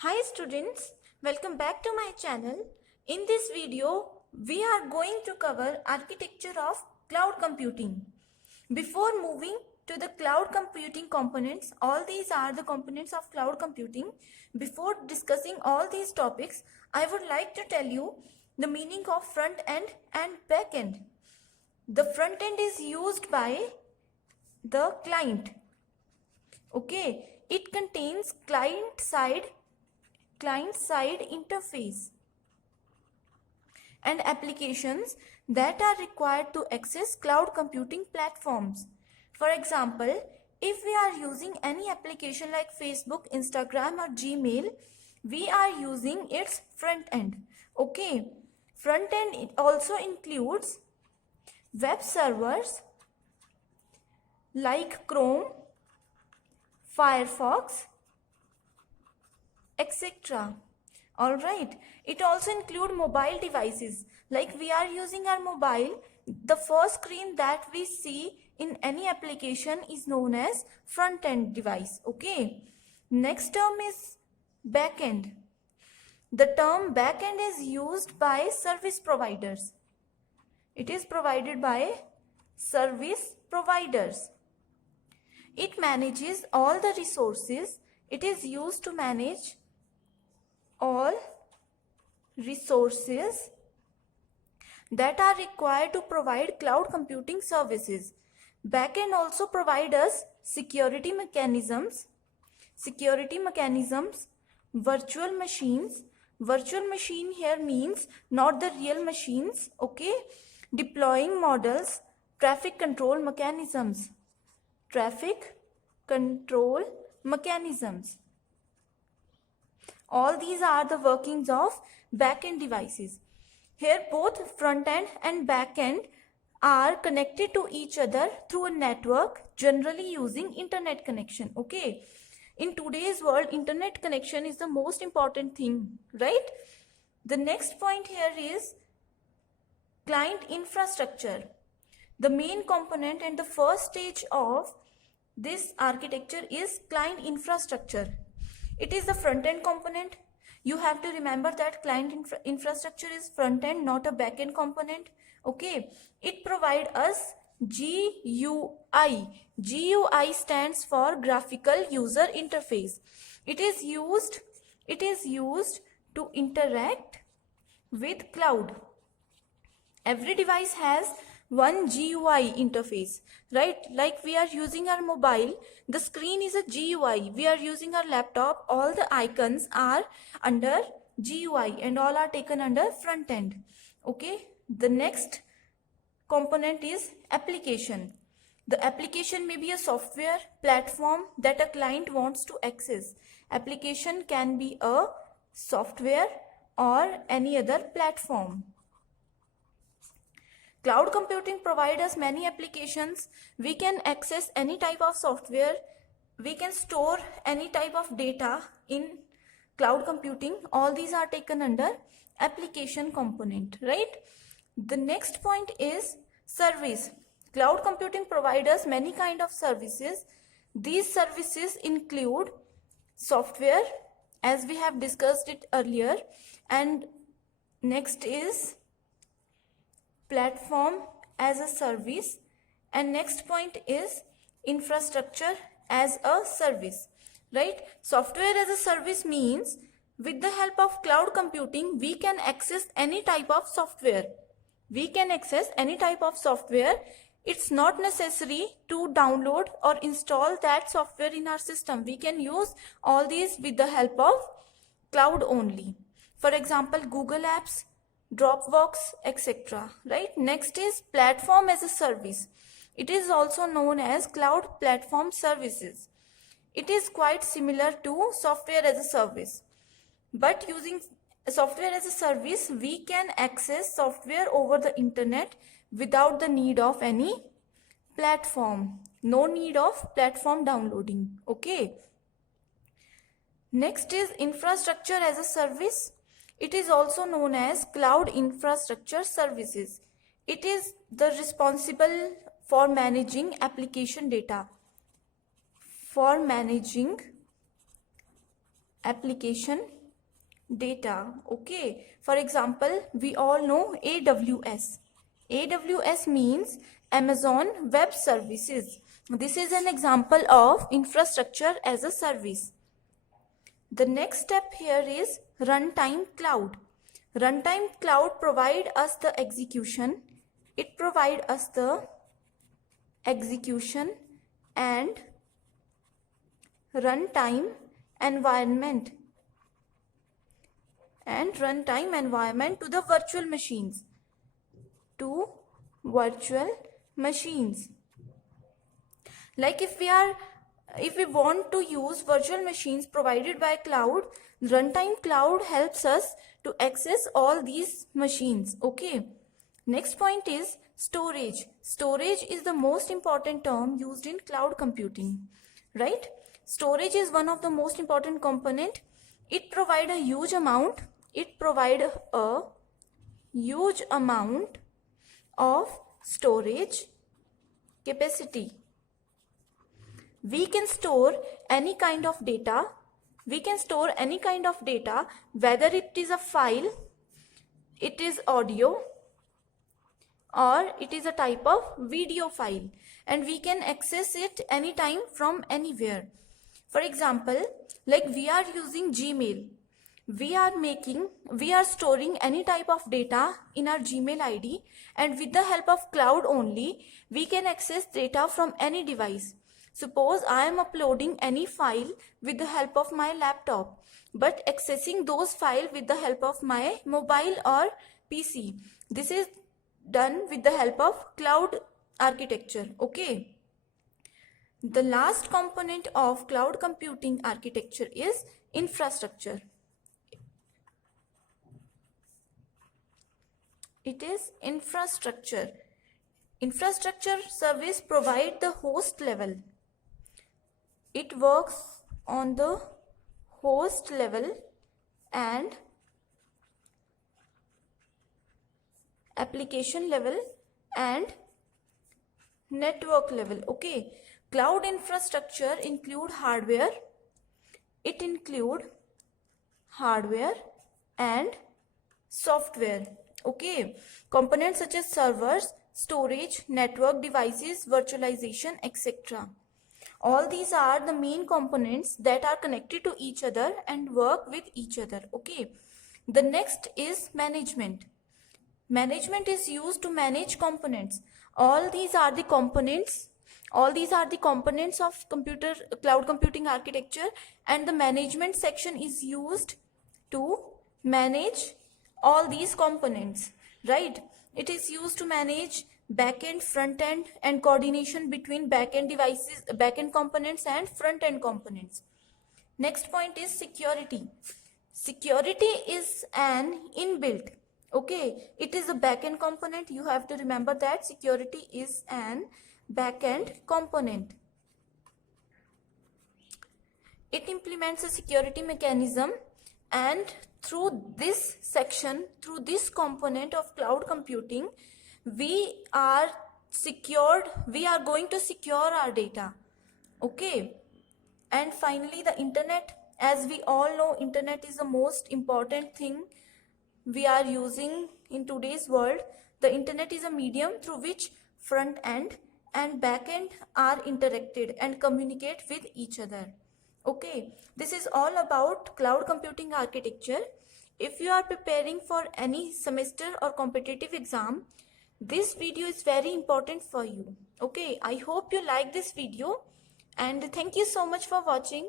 Hi students, welcome back to my channel. In this video, we are going to cover architecture of cloud computing. Before moving to the cloud computing components, all these are the components of cloud computing. Before discussing all these topics, I would like to tell you the meaning of front end and back end. The front end is used by the client. Okay, it contains client-side interface and applications that are required to access cloud computing platforms. For example, if we are using any application like Facebook, Instagram or Gmail, we are using its front end. Okay, front end it also includes web servers like Chrome, Firefox, etc. Alright, it also includes mobile devices. Like we are using our mobile, the first screen that we see in any application is known as front end device. Okay, next term is back end. The term back end is used by service providers. It is provided by service providers. It manages all the resources. It is used to manage all resources that are required to provide cloud computing services. Backend also provides us security mechanisms, virtual machines. Virtual machine here means not the real machines, okay? Deploying models, traffic control mechanisms. All these are the workings of back-end devices. Here both front-end and back-end are connected to each other through a network, generally using internet connection. Okay. In today's world, internet connection is the most important thing, right? The next point here is client infrastructure. The main component and the first stage of this architecture is client infrastructure. It is the front-end component. You have to remember that client infrastructure is front-end, not a back-end component. Okay, it provides us GUI. GUI stands for graphical user interface. It is used to interact with cloud. Every device has one GUI interface, right? Like we are using our mobile, the screen is a GUI. We are using our laptop, all the icons are under GUI and all are taken under front end. Okay, the next component is application. The application may be a software platform that a client wants to access. Application can be a software or any other platform. Cloud computing provides us many applications. We can access any type of software. We can store any type of data in cloud computing. All these are taken under application component, right? The next point is service. Cloud computing provides us many kind of services. These services include software, as we have discussed it earlier, and next is platform as a service, and next point is infrastructure as a service, right? Software as a service means with the help of cloud computing we can access any type of software. It's not necessary to download or install that software in our system. We can use all these with the help of cloud only. For example, Google Apps, Dropbox, etc. Right? Next is platform as a service. It is also known as cloud platform services. It is quite similar to software as a service. But using software as a service, we can access software over the internet without the need of any platform. No need of platform downloading. Okay. Next is infrastructure as a service. It is also known as cloud infrastructure services. It is the responsible for managing application data. application data. Okay, for example, we all know AWS. AWS means Amazon Web Services. This is an example of infrastructure as a service. The next step here is runtime cloud. Runtime cloud provide us the execution. It provide us the execution and runtime environment to the virtual machines. Like if we want to use virtual machines provided by cloud, runtime cloud helps us to access all these machines. Okay, next point is storage. Storage is the most important term used in cloud computing, right? Storage is one of the most important component. It provide a huge amount of storage capacity. We can store any kind of data. Whether it is a file, it is audio, or it is a type of video file, and we can access it anytime from anywhere. For example, like we are using Gmail. We are storing any type of data in our Gmail ID, and with the help of cloud only, we can access data from any device. Suppose I am uploading any file with the help of my laptop, but accessing those files with the help of my mobile or PC. This is done with the help of cloud architecture. Okay. The last component of cloud computing architecture is infrastructure. It is infrastructure. Infrastructure service provide the host level. It works on the host level and application level and network level. Okay, cloud infrastructure include hardware. It include hardware and software. Okay, components such as servers, storage, network devices, virtualization, etc. All these are the main components that are connected to each other and work with each other. Okay, the next is management. Management is used to manage components. All these are the components of cloud computing architecture, and the management section is used to manage all these components, right? It is used to manage backend, front end, and coordination between backend devices, backend components and front end components. Next point is security. Security is an inbuilt. Okay, it is a backend component. You have to remember that security is an backend component. It implements a security mechanism, and through this section, through this component of cloud computing, we are going to secure our data. Okay, and finally the internet. As we all know, internet is the most important thing we are using in today's world. The internet is a medium through which front end and back end are interacted and communicate with each other. Okay, this is all about cloud computing architecture. If you are preparing for any semester or competitive exam, this video is very important for you. Okay, I hope you like this video, and thank you so much for watching.